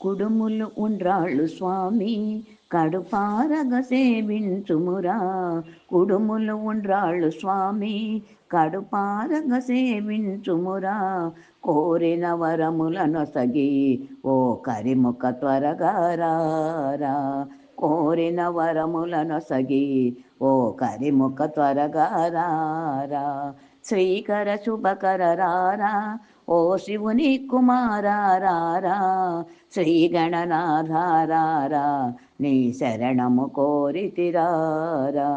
కుడుములు ఉండ్రాళ్ళు స్వామి కడుపారగ సేవించుమురా. కుడుములు ఉండ్రాళ్ళు స్వామి కడుపారగ సేవించుమురా. కోరిన వరములనొసగి ఓ కరిముఖ త్వరగా రారా. కోరిన వరములనొసగి ఓ కరిముఖ త్వరగా రారా. శ్రీకర శుభకర రారా ఓ శివుని కుమారారా. శ్రీ గణనాధారారా నీ శరణము కోరితిరారా.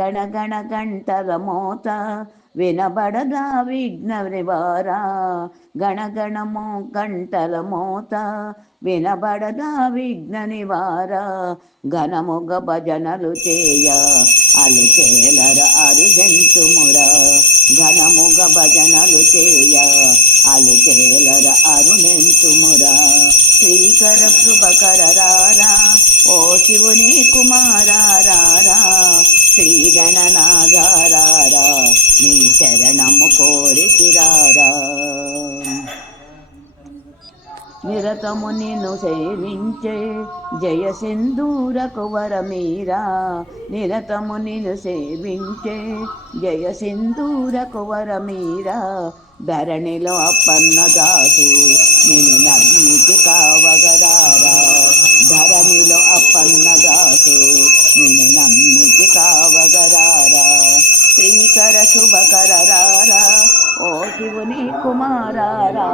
గణగణ గంటల మోత వినబడదా విఘ్న నివారా. గణగణమో గంటల మోత వినబడదా విఘ్న నివారా. ఘనముగ భజనలు చేయ అలుకేలర అరుజంతుమురా. ఘనముగ భజనలు చేయ అలుకేలర అరుణెంతుమురా. శ్రీకర కృపకర రారా ఓ శివుని కుమారారా. శ్రీ గణనాధారారా నీ శరణము కోరితిరారా. నిరతము నిన్ను సేవించే జయ సింధూరకు వరమీరా. నిరతము నిన్ను సేవించే జయ సింధూరకు వరమీరా. ధరణిలో అప్పన్న దాసు నిన్ను నమ్మితి కావగరారా. ధరణిలో అప్పన్న దాసు నిన్ను నమ్మితి కావగరారా. శ్రీకర శుభకర రారా ఓ శివుని కుమారారా.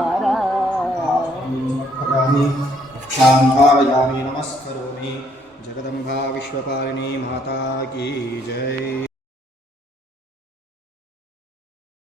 भावयामि नमस्करोमि। जगदम्बा विश्वपालिनी माता की जय।